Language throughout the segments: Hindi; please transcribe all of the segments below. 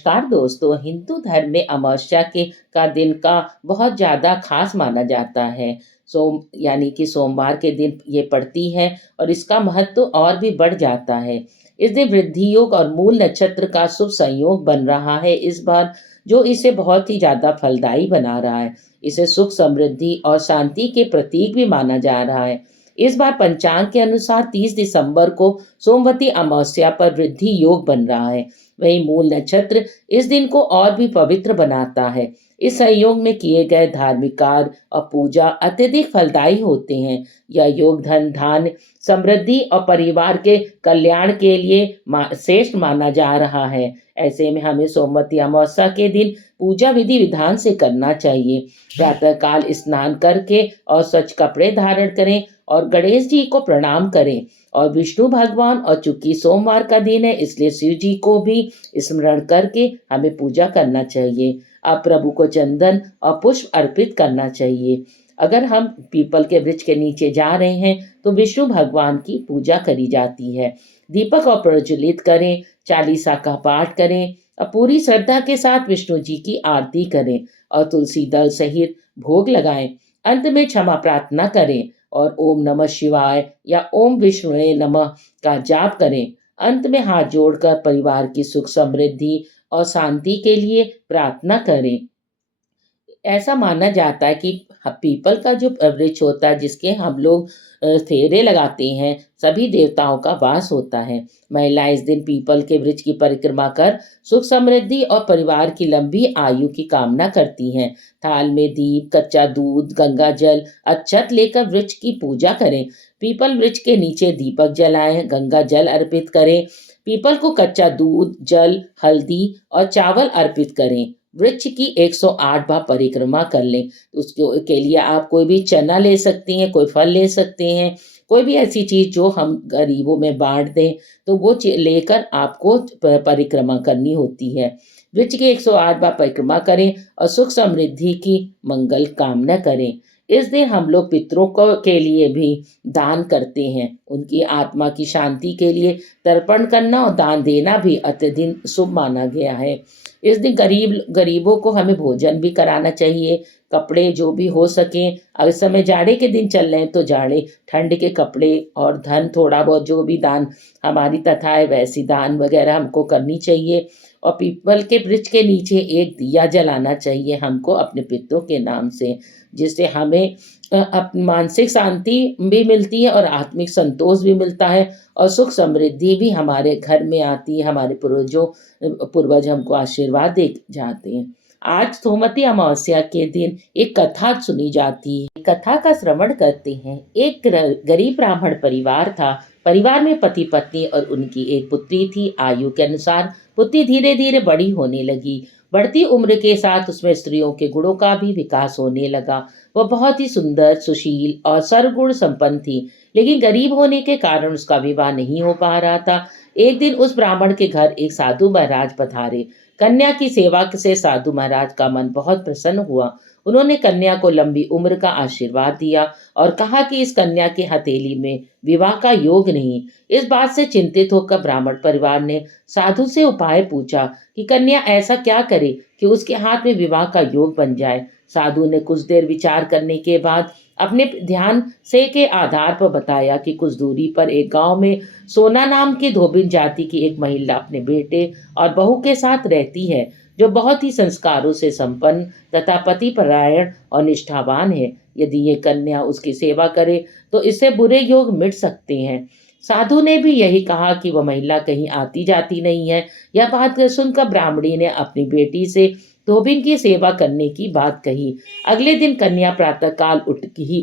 नमस्कार दोस्तों, हिंदू धर्म में अमावस्या के का दिन का बहुत ज़्यादा खास माना जाता है। यानी कि सोमवार के दिन ये पड़ती है और इसका महत्व और भी बढ़ जाता है। इस दिन वृद्धि योग और मूल नक्षत्र का शुभ संयोग बन रहा है इस बार, जो इसे बहुत ही ज़्यादा फलदायी बना रहा है। इसे सुख, समृद्धि और शांति के प्रतीक भी माना जा रहा है। इस बार पंचांग के अनुसार 30 दिसंबर को सोमवती अमावस्या पर वृद्धि योग बन रहा है। वही मूल नक्षत्र इस दिन को और भी पवित्र बनाता है। इस संयोग में किए गए धार्मिक कार्य और पूजा अत्यधिक फलदायी होते हैं। यह योग धन, धान्य, समृद्धि और परिवार के कल्याण के लिए श्रेष्ठ माना जा रहा है। ऐसे में हमें सोमवती अमावस्या के दिन पूजा विधि विधान से करना चाहिए। प्रातः काल स्नान करके और स्वच्छ कपड़े धारण करें और गणेश जी को प्रणाम करें। और विष्णु भगवान, और चूंकि सोमवार का दिन है इसलिए शिव जी को भी स्मरण करके हमें पूजा करना चाहिए। अब प्रभु को चंदन और पुष्प अर्पित करना चाहिए। अगर हम पीपल के वृक्ष के नीचे जा रहे हैं तो विष्णु भगवान की पूजा करी जाती है। दीपक और प्रज्वलित करें, चालीसा का पाठ करें और पूरी श्रद्धा के साथ विष्णु जी की आरती करें और तुलसी दल सहित भोग लगाएं। अंत में क्षमा प्रार्थना करें और ओम नमः शिवाय या ओम विष्णुवे नमः का जाप करें। अंत में हाथ जोड़कर परिवार की सुख, समृद्धि और शांति के लिए प्रार्थना करें। ऐसा माना जाता है कि पीपल का जो वृक्ष होता है जिसके हम लोग फेरे लगाते हैं, सभी देवताओं का वास होता है। महिलाएं इस दिन पीपल के वृक्ष की परिक्रमा कर सुख, समृद्धि और परिवार की लंबी आयु की कामना करती हैं। थाल में दीप, कच्चा दूध, गंगा जल, अक्षत लेकर वृक्ष की पूजा करें। पीपल वृक्ष के नीचे दीपक जलाएं, गंगा जल अर्पित करें। पीपल को कच्चा दूध, जल, हल्दी और चावल अर्पित करें। वृक्ष की 108 बार परिक्रमा कर लें। उसके के लिए आप कोई भी चना ले सकती हैं, कोई फल ले सकते हैं, कोई भी ऐसी चीज जो हम गरीबों में बांट दें, तो वो लेकर आपको परिक्रमा करनी होती है। वृक्ष की 108 बार परिक्रमा करें और सुख समृद्धि की मंगल कामना करें। इस दिन हम लोग पितरों को के लिए भी दान करते हैं। उनकी आत्मा की शांति के लिए तर्पण करना और दान देना भी अत्यधिक शुभ माना गया है। इस दिन गरीबों को हमें भोजन भी कराना चाहिए, कपड़े जो भी हो सकें। अब इस समय जाड़े के दिन चल रहे हैं तो जाड़े ठंड के कपड़े और धन, थोड़ा बहुत जो भी दान हमारी तथा है वैसी दान वगैरह हमको करनी चाहिए। और पीपल के वृक्ष के नीचे एक दिया जलाना चाहिए हमको अपने पितरों के नाम से, जिससे हमें मानसिक शांति भी मिलती है और आत्मिक संतोष भी मिलता है और सुख समृद्धि भी हमारे घर में आती है। हमारे पूर्वज हमको आशीर्वाद दे जाते हैं। आज सोमवती अमावस्या के दिन एक कथा सुनी जाती है। कथा का श्रवण करते हैं। एक गरीब ब्राह्मण परिवार था। परिवार में पति पत्नी और उनकी एक पुत्री थी। आयु के अनुसार पुत्री धीरे धीरे बड़ी होने लगी। बढ़ती उम्र के साथ उसमें स्त्रियों के गुणों का भी विकास होने लगा। वह बहुत ही सुंदर, सुशील और सर्वगुण संपन्न थी, लेकिन गरीब होने के कारण उसका विवाह नहीं हो पा रहा था। एक दिन उस ब्राह्मण के घर एक साधु महाराज पधारे। कन्या की सेवा से साधु महाराज का मन बहुत प्रसन्न हुआ। उन्होंने कन्या को लंबी उम्र का आशीर्वाद दिया और कहा कि इस कन्या की हथेली में विवाह का योग नहीं। इस बात से चिंतित होकर ब्राह्मण परिवार ने साधु से उपाय पूछा कि कन्या ऐसा क्या करे कि उसके हाथ में विवाह का योग बन जाए। साधु ने कुछ देर विचार करने के बाद अपने ध्यान से के आधार पर बताया कि कुछ दूरी पर एक गांव में सोना नाम की धोबिन जाति की एक महिला अपने बेटे और बहू के साथ रहती है, जो बहुत ही संस्कारों से संपन्न तथा पतिपरायण और निष्ठावान है। यदि ये कन्या उसकी सेवा करे तो इससे बुरे योग मिट सकते हैं। साधु ने भी यही कहा कि वह महिला कहीं आती जाती नहीं है। यह बात सुनकर ब्राह्मणी ने अपनी बेटी से धोबिन की सेवा करने की बात कही। अगले दिन कन्या प्रातःकाल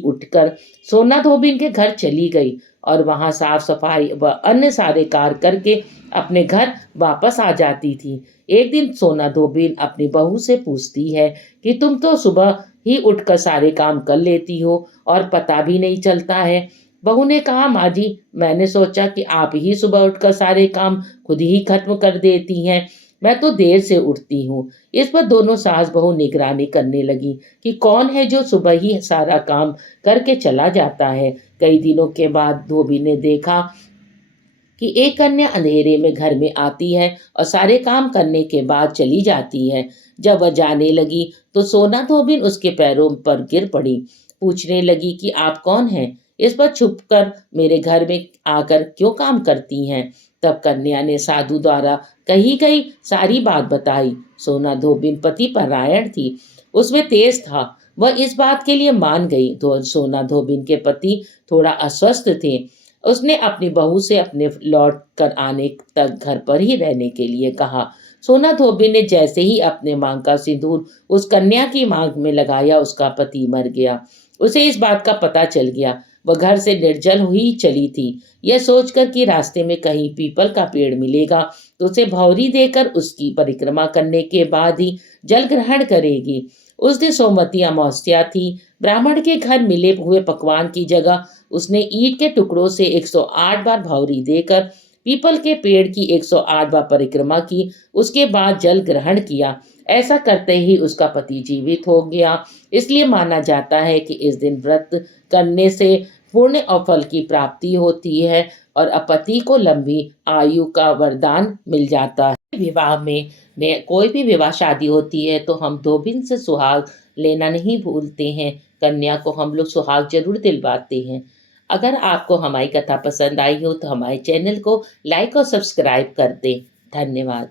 उठकर सोना धोबिन के घर चली गई और वहां साफ सफाई व अन्य सारे कार्य करके अपने घर वापस आ जाती थी। एक दिन सोना धोबिन अपनी बहू से पूछती है कि तुम तो सुबह ही उठकर सारे काम कर लेती हो और पता भी नहीं चलता है। बहू ने कहा, माँ जी, मैंने सोचा कि आप ही सुबह उठकर सारे काम खुद ही खत्म कर देती हैं। मैं तो देर से उठती हूँ। इस पर दोनों सास बहू निगरानी करने लगी कि कौन है जो सुबह ही सारा काम करके चला जाता है। कई दिनों के बाद धोबी ने देखा कि एक कन्या अंधेरे में घर में आती है और सारे काम करने के बाद चली जाती है। जब वह जाने लगी तो सोना धोबिन उसके पैरों पर गिर पड़ी। पूछने लगी कि आप कौन हैं? इस पर छुपकर मेरे घर में आकर क्यों काम करती हैं? तब कन्या ने साधु द्वारा कही गई सारी बात बताई। सोना धोबिन पति परायण थी, उसमें तेज था। वह इस बात के लिए मान गई। तो सोना धोबिन के पति थोड़ा अस्वस्थ थे। उसने अपनी बहू से अपने लौट कर आने तक घर पर ही रहने के लिए कहा। सोना धोबी ने जैसे ही अपने मांग का सिंदूर उस कन्या की मांग में लगाया, उसका पति मर गया। उसे इस बात का पता चल गया। वह घर से निर्जल हुई चली थी, यह सोचकर कि रास्ते में कहीं पीपल का पेड़ मिलेगा तो उसे भौरी देकर उसकी परिक्रमा करने के बाद ही जल ग्रहण करेगी। उस दिन सोमवती अमावस्या थी। ब्राह्मण के घर मिले हुए पकवान की जगह उसने ईंट के टुकड़ों से 108 बार भौरी देकर पीपल के पेड़ की 108 बार परिक्रमा की। उसके बाद जल ग्रहण किया। ऐसा करते ही उसका पति जीवित हो गया। इसलिए माना जाता है कि इस दिन व्रत करने से पुण्य और फल की प्राप्ति होती है और पति को लंबी आयु का वरदान मिल जाता है। विवाह में कोई भी विवाह शादी होती है तो हम धोबिन से सुहाग लेना नहीं भूलते हैं। कन्या को हम लोग सुहाग जरूर दिलवाते हैं। अगर आपको हमारी कथा पसंद आई हो तो हमारे चैनल को लाइक और सब्सक्राइब कर दें। धन्यवाद।